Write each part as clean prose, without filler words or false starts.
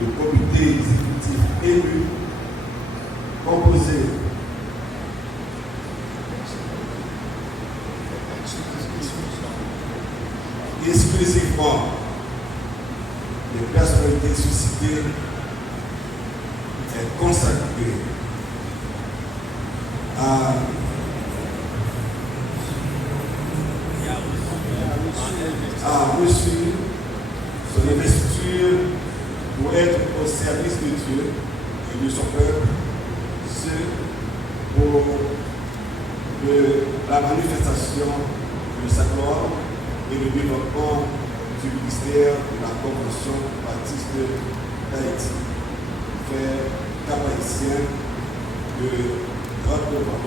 le comité exécutif élu, composé exclusivement des personnalités suscitées est consacré à reçu son investiture pour être au service de Dieu et de son peuple, ce pour la manifestation de sa gloire et le développement du ministère de la Convention baptiste d'Haïti, fait cap-haïtien de Haute-Devant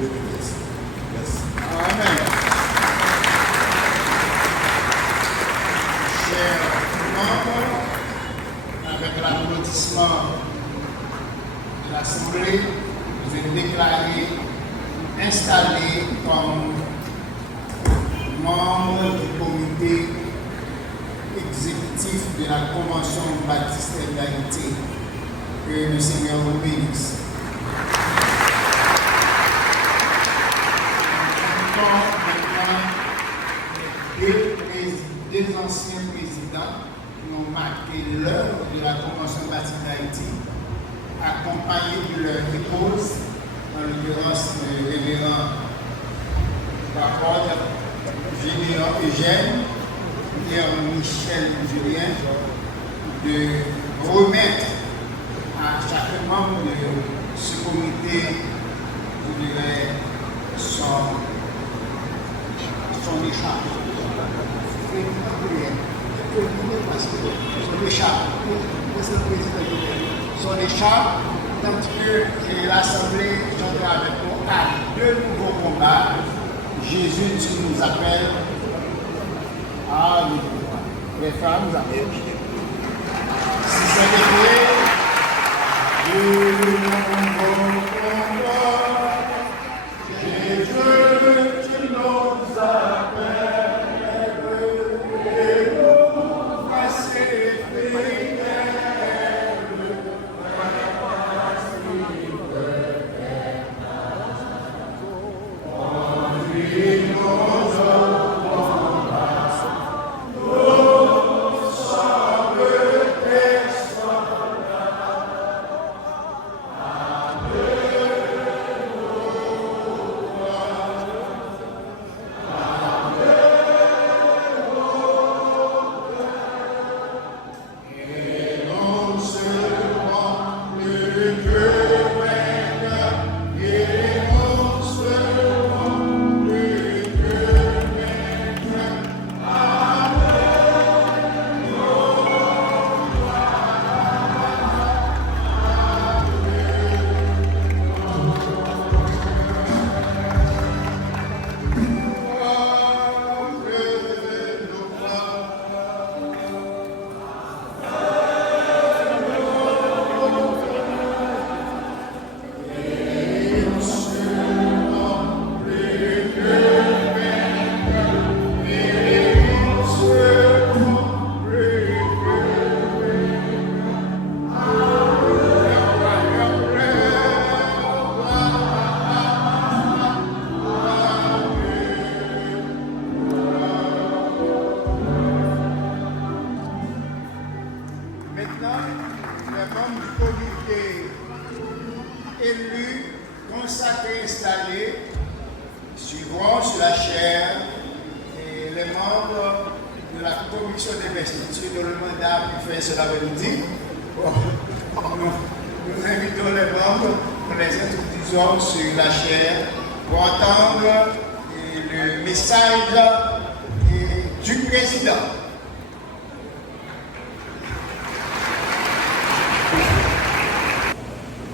2013. Merci. Amen. Chers membres, avec l'applaudissement de l'Assemblée, vous êtes déclarés installés comme membres du comité exécutif de la Convention baptiste d'Haïti. Que le Seigneur vous bénisse. Deux anciens présidents qui ont marqué l'œuvre de la Convention baptiste d'Haïti, accompagnés de leur épouse, en l'occurrence le révérend Parole, Général Eugène, Pierre Michel Julien, de remettre à chaque membre de ce comité, je dirais, son écharpe. Son écharpe, tandis que l'Assemblée chantera avec nous à deux nouveaux combats. Jésus nous appelle à les femmes américaines. Si c'est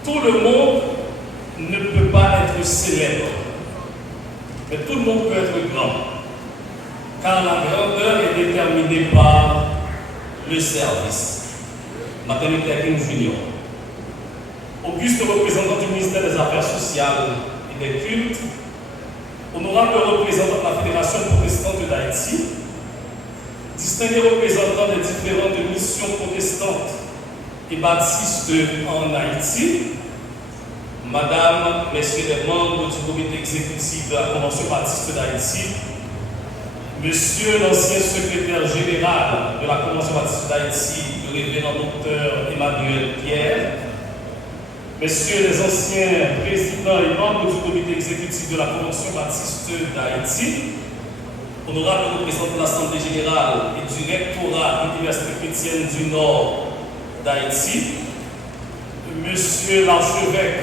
Tout le monde ne peut pas être célèbre, mais tout le monde peut être grand, car la grandeur est déterminée par le service. Martin Luther King Jr., auguste représentant du ministère des Affaires sociales et des cultes, honorable représentant de la Fédération protestante d'Haïti, distingué représentant des différentes missions protestantes et baptistes en Haïti, Madame, Messieurs les membres du comité exécutif de la Convention baptiste d'Haïti, Monsieur l'ancien secrétaire général de la Convention baptiste d'Haïti, le révérend docteur Emmanuel Pierre, Messieurs les anciens présidents et membres du comité exécutif de la Convention baptiste d'Haïti, honorables représentants de l'Assemblée générale et du rectorat de l'Université chrétienne du Nord d'Haïti, Monsieur l'archevêque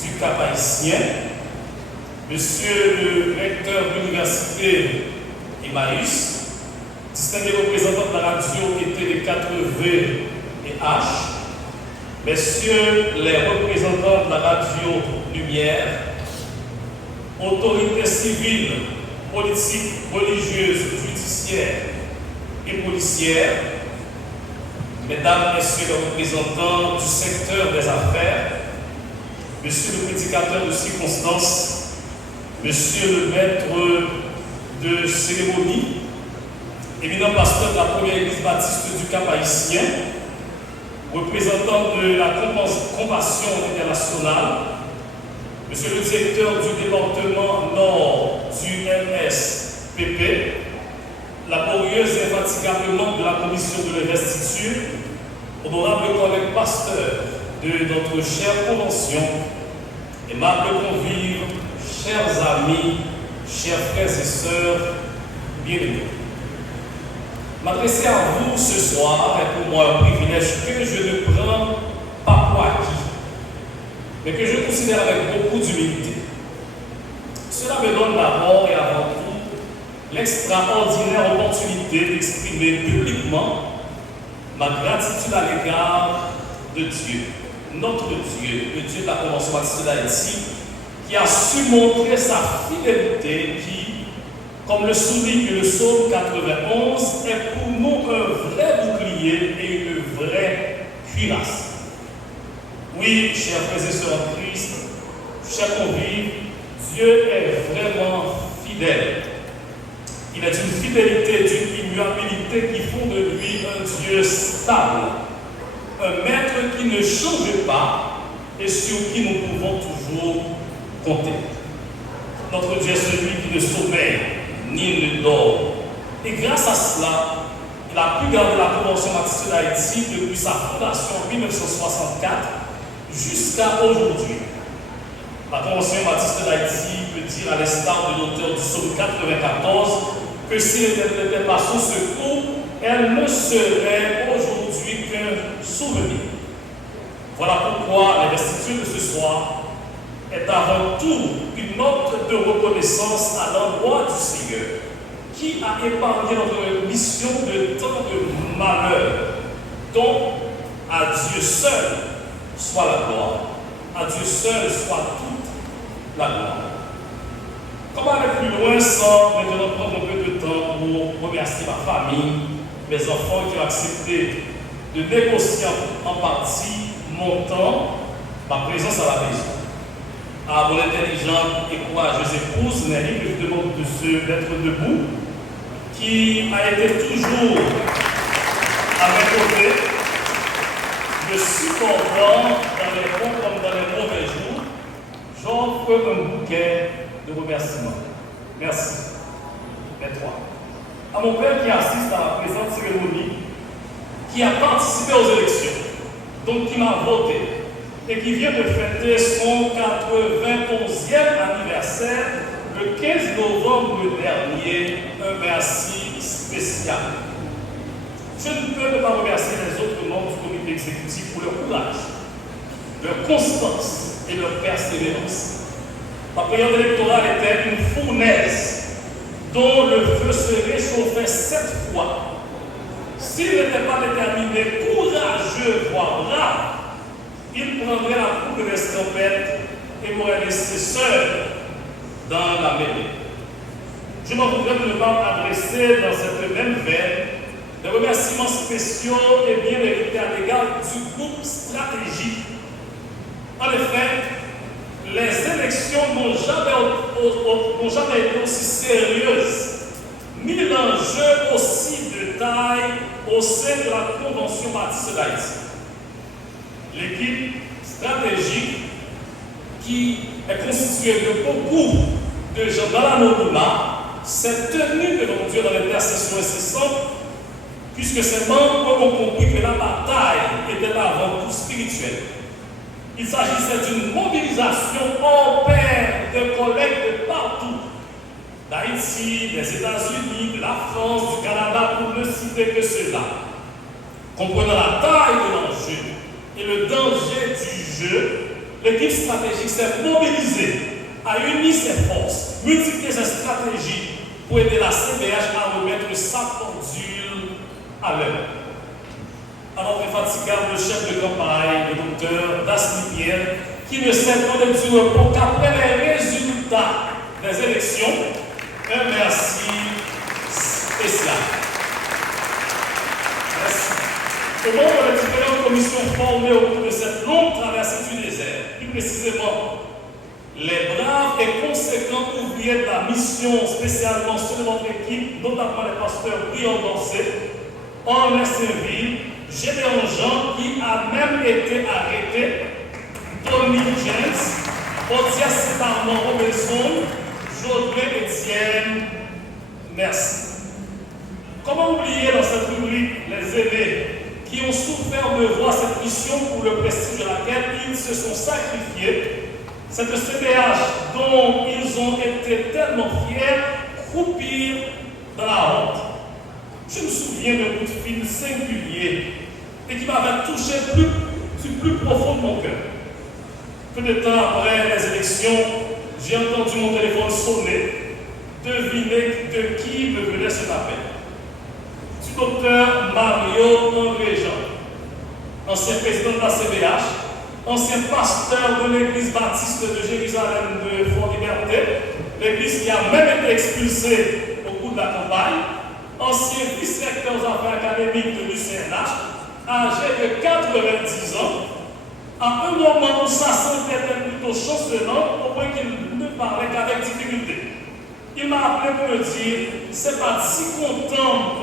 du Cap-Haïtien, Monsieur le recteur de l'Université Emmaüs, distingués représentants de la radio et télé 4V et H, Messieurs les représentants de la radio Lumière, autorités civiles, politiques, religieuses, judiciaires et policières, Mesdames, Messieurs les représentants du secteur des affaires, Monsieur le prédicateur de circonstance, Monsieur le maître de cérémonie, éminent pasteur de la première église baptiste du Cap-Haïtien, représentant de la Compassion internationale, Monsieur le directeur du département Nord du MSPP, laborieuse et infatigablement de la commission de l'investiture, honorable collègue pasteur de notre chère convention, aimables convives, chers amis, chers frères et sœurs, bienvenue. M'adresser à vous ce soir est pour moi un privilège que je ne prends pas pour acquis, mais que je considère avec beaucoup d'humilité. Cela me donne d'abord et avant tout l'extraordinaire opportunité d'exprimer publiquement ma gratitude à l'égard de Dieu, notre Dieu, le Dieu de la Convention baptiste d'Haïti, qui a su montrer sa fidélité, qui, comme le souligne le psaume 91, est pour nous un vrai bouclier et une vraie cuirasse. Oui, chers frères et sœurs en Christ, chers convives, Dieu est vraiment fidèle. Il est d'une fidélité, d'une immuabilité qui font de lui un Dieu stable, un maître qui ne change pas et sur qui nous pouvons toujours compter. Notre Dieu est celui qui ne sommeille ni ne dort. Et grâce à cela, il a pu garder la Convention baptiste d'Haïti depuis sa fondation en 1964 jusqu'à aujourd'hui. La Convention baptiste d'Haïti peut dire, à l'instar de l'auteur du psaume 94, que si elle n'était pas son secours, elle ne serait aujourd'hui qu'un souvenir. Voilà pourquoi l'investiture de ce soir est avant tout une note de reconnaissance à l'endroit du Seigneur, qui a épargné notre mission de tant de malheurs, dont à Dieu seul soit la gloire, à Dieu seul soit toute la gloire. Comment aller plus loin sans maintenant prendre un peu de temps pour remercier ma famille, mes enfants qui ont accepté de négocier en partie mon temps, ma présence à la maison. À mon intelligente et courageuse épouse, Nelly, que je demande d'être debout, qui a été toujours à mes côtés, me supportant dans les bons comme dans les mauvais jours, j'offre un bouquet de remerciements. Merci. Les trois. À mon père qui assiste à la présente cérémonie, qui a participé aux élections, donc qui m'a voté, et qui vient de fêter son 91e anniversaire le 15 novembre dernier, un merci spécial. Je ne peux pas remercier les autres membres du comité exécutif pour leur courage, leur constance et leur persévérance. La période électorale était une fournaise dont le feu se réchauffait 7 fois. S'il n'était pas déterminé, courageux, voire brave, il prendrait la coupe de l'escampette et m'aurait laissé seul dans la mêlée. Je m'en voudrais de ne pas adresser dans cette même veine des remerciements spéciaux et bien mérités à l'égard du groupe stratégique. En effet, les élections n'ont jamais été aussi sérieuses, ni l'enjeu aussi de taille au sein de la Convention baptiste d'Haïti. l'équipe stratégique qui est constituée de beaucoup de gens dans la Nodoula s'est tenue devant Dieu dans l'intercession incessante, puisque ces membres ont compris que la bataille était là avant tout spirituelle. Il s'agissait d'une mobilisation en paire de collègues de partout, d'Haïti, des États-Unis, de la France, du Canada, pour ne citer que ceux-là. Comprenant la taille de l'enjeu et le danger du jeu, l'équipe stratégique s'est mobilisée, a uni ses forces, multiplié ses stratégies pour aider la CBH à remettre sa pendule à l'heure. Alors, infatigable chef de campagne, le docteur Dasny Pierre, qui ne sait pas de du repos qu'après les résultats des élections, un merci spécial. Merci. Au moment de les différentes commissions formées autour de cette longue traversée du désert, plus précisément, les braves et conséquents ouvriers de la mission, spécialement ceux de notre équipe, notamment les pasteurs Briand Dansé, en Saint-Ville, Gédéon Jean, qui a même été arrêté, Tony James, Odia Séparement Robinson, Josué Etienne, merci. Comment oublier dans cette rubrique les aînés qui ont souffert de voir cette mission pour le prestige de laquelle ils se sont sacrifiés, cette CBH dont ils ont été tellement fiers, croupir dans la honte. Je me souviens d'un coup de fil singulier et qui m'avait touché du plus profond de mon cœur. Peu de temps après les élections, j'ai entendu mon téléphone sonner. Devinez de qui me venait cet appel. Du docteur Mario André Jean, ancien président de la CBH, ancien pasteur de l'église baptiste de Jérusalem de Fort-Liberté, l'église qui a même été expulsée au cours de la campagne, ancien vice-recteur aux affaires académiques de l'UCNH, âgé de 90 ans, à un moment où sa santé était plutôt chancelante, au point qu'il ne parlait qu'avec difficulté. Il m'a appelé pour me dire, c'est pas si content.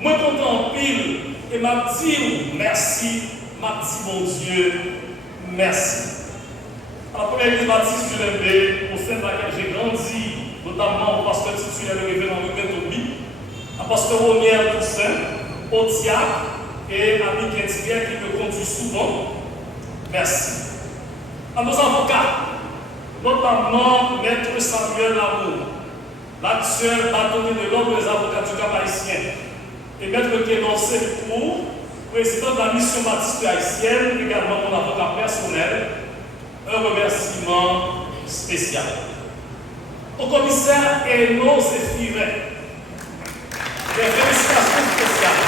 Moi content en pile, et m'a dit merci, m'a dit mon Dieu, merci. À la première église baptiste du Lembé, au sein de laquelle j'ai grandi, notamment au pasteur titulaire le révérend Ruben Tobi, à pasteur Romière Toussaint, au diacre et à Mick Pierre qui me conduit souvent, merci. À nos avocats, notamment Maître Samuel Lamour, l'actuel bâtonnier de l'ordre des avocats du Cap haïtien, et Maître Kénon Sélicourt, président de la mission baptiste haïtienne, également mon avocat personnel, un remerciement spécial. Au commissaire Eno Zéphirin, des félicitations spéciales.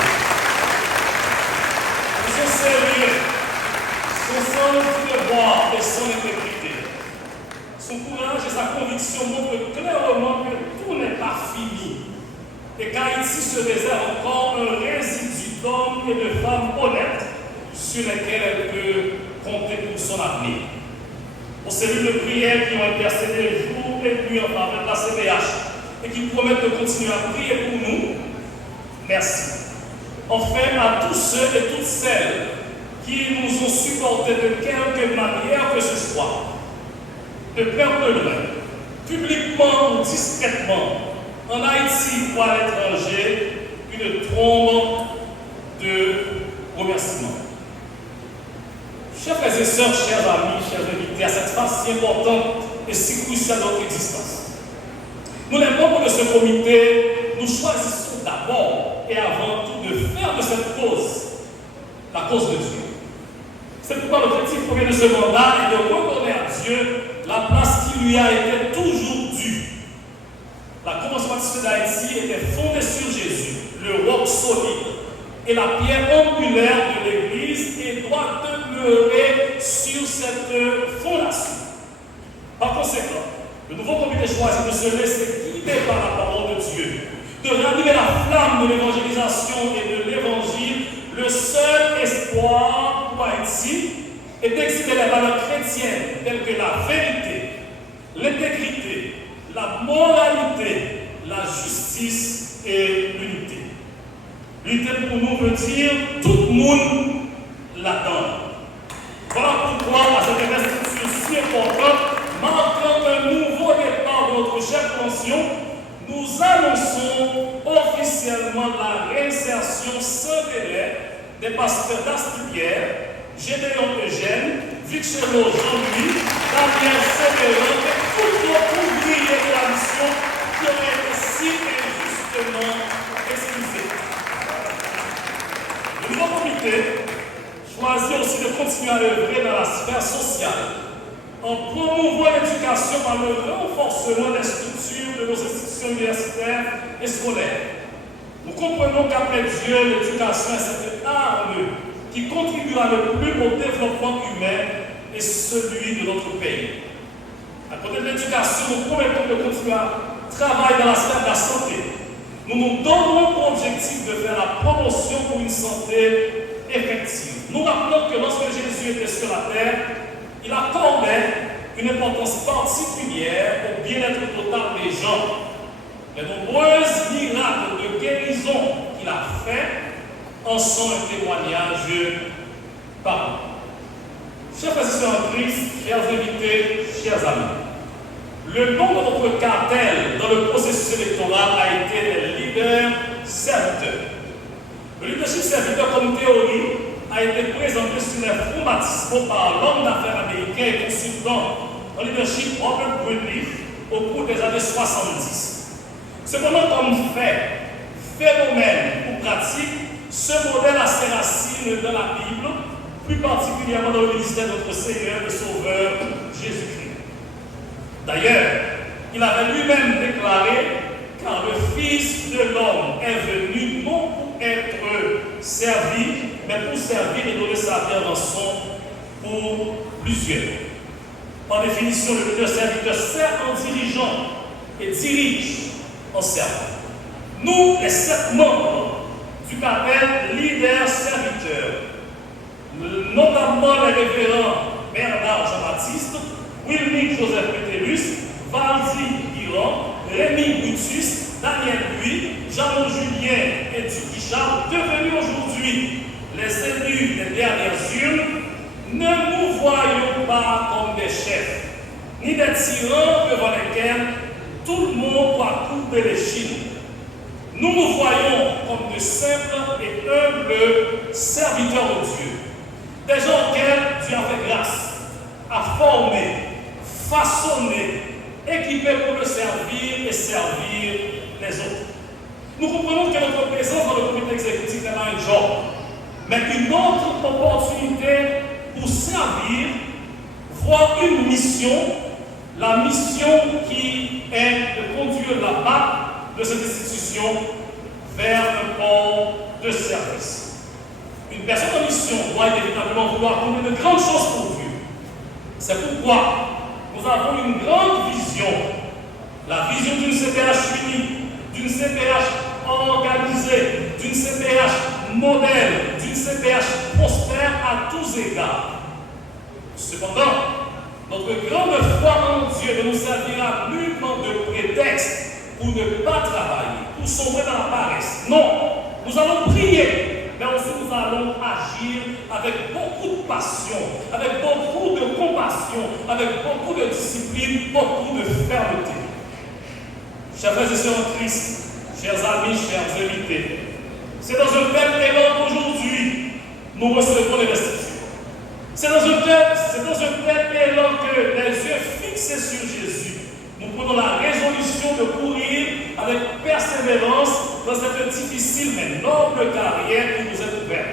Son sérieux, son sens du devoir et son intégrité. Son courage et sa conviction montrent clairement que tout n'est pas fini et qu'Haïti se réserve encore un résidu d'hommes et de femmes honnêtes sur lesquels elle peut compter pour son avenir. Aux cellules de prière qui ont intercédé jour et nuit en faveur de la CBH et qui promettent de continuer à prier pour nous, merci. Enfin, à tous ceux et toutes celles qui nous ont supportés de quelque manière que ce soit, de près ou de loin, publiquement ou discrètement, en Haïti ou à l'étranger, une trombe de remerciements. Chers frères et sœurs, chers amis, chers invités, à cette phase si importante et si cruciale de notre existence, nous, les membres de ce comité, nous choisissons d'abord et avant tout de faire de cette cause la cause de Dieu. C'est pourquoi l'objectif premier de ce mandat est de redonner à Dieu la place qui lui a été toujours due. La Convention baptiste d'Haïti était fondée sur Jésus, le roc solide, et la pierre angulaire de l'Église et doit demeurer sur cette fondation. Par conséquent, le nouveau comité choisit de se laisser guider par la parole de Dieu, de ranimer la flamme de l'évangélisation et de l'évangile, le seul espoir pour Haïti, et d'exhiber les valeurs chrétiennes telles que la vérité, l'intégrité, la moralité, la justice et l'unité. L'unité pour nous veut dire tout le monde l'attend. nous annonçons officiellement la réinsertion sans délai des pasteurs d'Astibière, Gédéon Eugène, Vichelot Jean-Louis, Daniel Sévérin et tout autre ouvrier de la mission qui aurait été si injustement excusé. Le nouveau comité choisit aussi de continuer à œuvrer dans la sphère sociale en promouvant l'éducation par le renforcement des structures de nos institutions universitaires et scolaires. Nous comprenons qu'après Dieu, l'éducation est cette arme qui contribuera le plus au développement humain et celui de notre pays. À côté de l'éducation, nous promettons de continuer à travailler dans la sphère de la santé. Nous nous donnons pour objectif de faire la promotion pour une santé effective. Nous rappelons que lorsque Jésus était sur la terre, il accordait une importance particulière au bien-être total des gens. Les nombreuses miracles de guérison qu'il a fait en sont un témoignage parlant. Chers frères et sœurs en Christ, chers invités, chers amis, le nom de notre cartel dans le processus électoral a été les leaders serviteurs. Le leadership serviteur comme théorie a été présenté sur les fonds baptismaux par l'homme d'affaires américain et consultant en leadership Robert Greenleaf au cours des années 70. Cependant, comme fait, phénomène ou pratique, ce modèle a ses racines dans la Bible, plus particulièrement dans le ministère de notre Seigneur et Sauveur Jésus-Christ. D'ailleurs, il avait lui-même déclaré, car le Fils de l'homme est venu non pour être servi, mais pour servir et donner sa vie en rançon pour plusieurs. Par définition, le leader serviteur sert en dirigeant et dirige en servant. Nous, les 7 membres du cartel leader serviteur, notamment les révérends Bernard Jean-Baptiste, Wilmy Joseph Pétélus, Valdi Guiron, Rémi Brutus, Daniel Louis, Jean Julien et Duc Guichard, devenus aujourd'hui les élus des dernières urnes, ne nous voyons pas comme des chefs, ni des tyrans devant lesquels tout le monde doit couper les chines. Nous nous voyons comme de simples et humbles serviteurs de Dieu, des gens auxquels Dieu a fait grâce, a formé, façonné, équipé pour le servir et servir les autres. Nous comprenons que notre présence dans le comité exécutif n'est pas un job, mais une autre opportunité pour servir, voir une mission, la mission qui est de conduire la barque de cette institution vers un port de service. Une personne en mission doit inévitablement vouloir accomplir de grandes choses pour Dieu. C'est pourquoi nous avons une grande vision, la vision d'une CPH unie, d'une CPH organisée, d'une CPH modèle, d'une CPH prospère à tous égards. Cependant, notre grande foi en Dieu ne nous servira nullement de prétexte pour ne pas travailler, pour sombrer dans la paresse. Non, nous allons prier, mais aussi nous allons agir avec beaucoup de passion, avec beaucoup de compassion, avec beaucoup de discipline, beaucoup de fermeté. Chers frères et sœurs en Christ, chers amis, chers invités, c'est dans un tel élan qu'aujourd'hui nous recevons les restitutions. C'est dans un tel élan que les yeux fixés sur Jésus, nous prenons la résolution de courir avec persévérance dans cette difficile mais noble carrière qui nous est ouverte.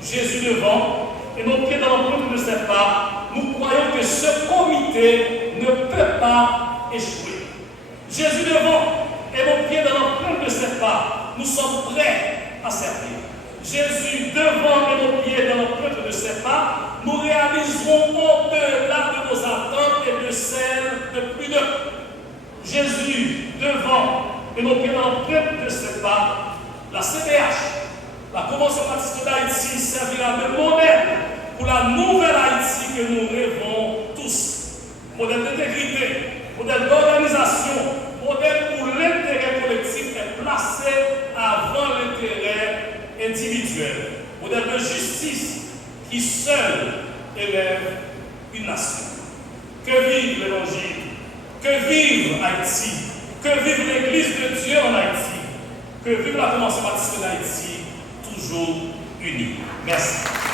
Jésus devant et nos pieds dans l'empreinte de ses pas, nous croyons que ce comité ne peut pas échouer. Jésus devant et nos pieds dans l'empreinte de ses pas, nous sommes prêts à servir. Jésus devant et nos pieds dans l'empreinte de ses pas, nous réaliserons au-delà de nos attentes et de celles de plus d'eux. Jésus devant et nos pieds dans l'empreinte de ses pas, la CBH, la Convention baptiste d'Haïti, servira de modèle pour la nouvelle Haïti que nous rêvons tous. Modèle d'intégrité, modèle d'organisation, modèle où l'intérêt collectif est placé avant l'intérêt individuel, modèle de justice qui seul élève une nation. Que vive l'Évangile, que vive Haïti, Que vive l'Église de Dieu en Haïti. Que vive la Convention baptiste d'Haïti, toujours unie. Merci.